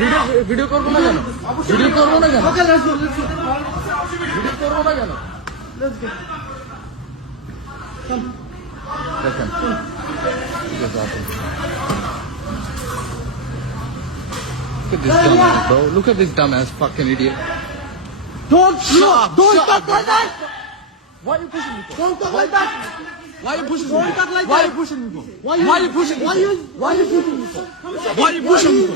Video video করবো না কেন ভিডিও করবো না কেন Okay, let's go. Let's go. Video করবো না কেন Let's go. Come. দেখেন Look at this dumbass, bro. Look at this dumbass fucking idiot. Don't Shut up, Don't shut talk up. like that. Why are you pushing me for? Don't talk like that. Why you pushing me? Don't talk like that. Why you pushing me for? Why you pushing me? Why you Why you pushing me for? Why are you pushing me for?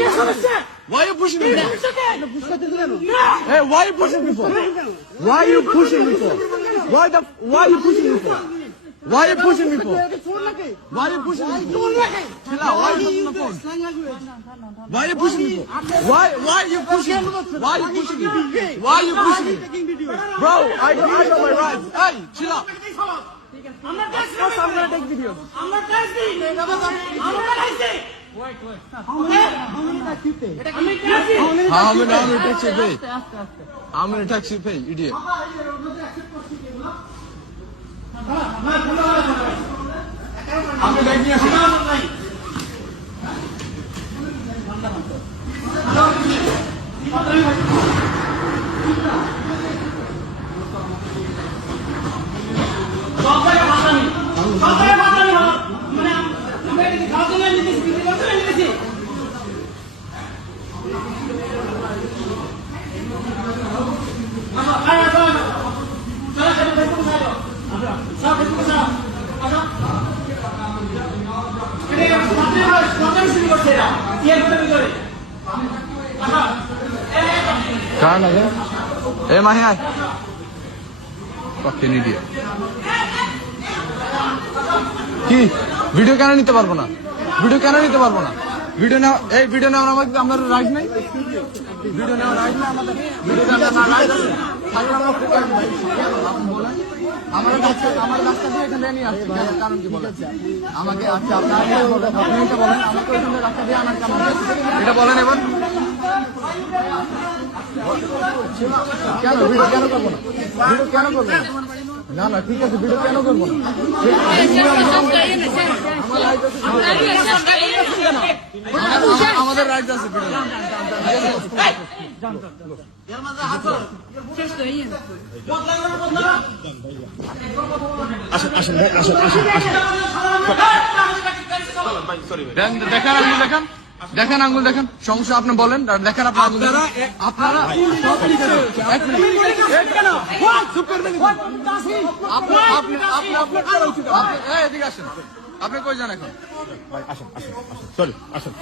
Why are you pushing me for? Hey, why are you pushing me for? Why are you pushing me for? Why the Why are you pushing me for? Why are you pushing me for? এটা? Why are you pushing me for? Chill out. Why are you pushing? Slang language. Why are you pushing me for? Why? Why are you pushing me? Why are you pushing me? Why are you pushing me? Bro, I, I know my rights. Hey, chill out. I'm gonna take video. আমরা tax দিই আমরা tax দিই How many? How many tax you pay? আমি tax দিই How many How tax you many, how many আমি bag নিয়ে আসি সবাই মাতানি সবাই মাতানি মানে আমরা খাওয়া দাওয়া নিতেছি? বিক্রি করতে নিতেছি? কার লাগে এ মাহি আয় fucking idiot কি ভিডিও কেন নিতে পারব না ভিডিও কেন নিতে পারব না ভিডিও নেওয়া এই ভিডিও নেওয়ার আমাদের আমাদের রাইট নেই ভিডিও নেওয়ার রাইট না আমাদের ভিডিও নেওয়ার রাইট আছে আমরা কোথায় ভাই আমার রাস্তা দিয়ে এখানে নিয়ে আসছে। কারণ কি বলেন? আমাকে আচ্ছা আপনার আপনি এটা বলেন। আমাকে ওখানে রাস্তা দিয়ে আনার কারণ এটা বলেন এবার। কেন? ভিডিও কেন করব না? ভিডিও কেন করব না? না না ঠিক আছে ভিডিও কেন করব না? আমাদের রাইট আছে ভিডিও। দেখেন আঙ্গুল দেখেন দেখেন আঙ্গুল দেখেন সমস্যা আপনি বলেন দেখেন আঙ্গুল আপনারা একটু। আপনি এদিকে আসেন কই যান এখন আসেন আসেন আসেন চলো আসেন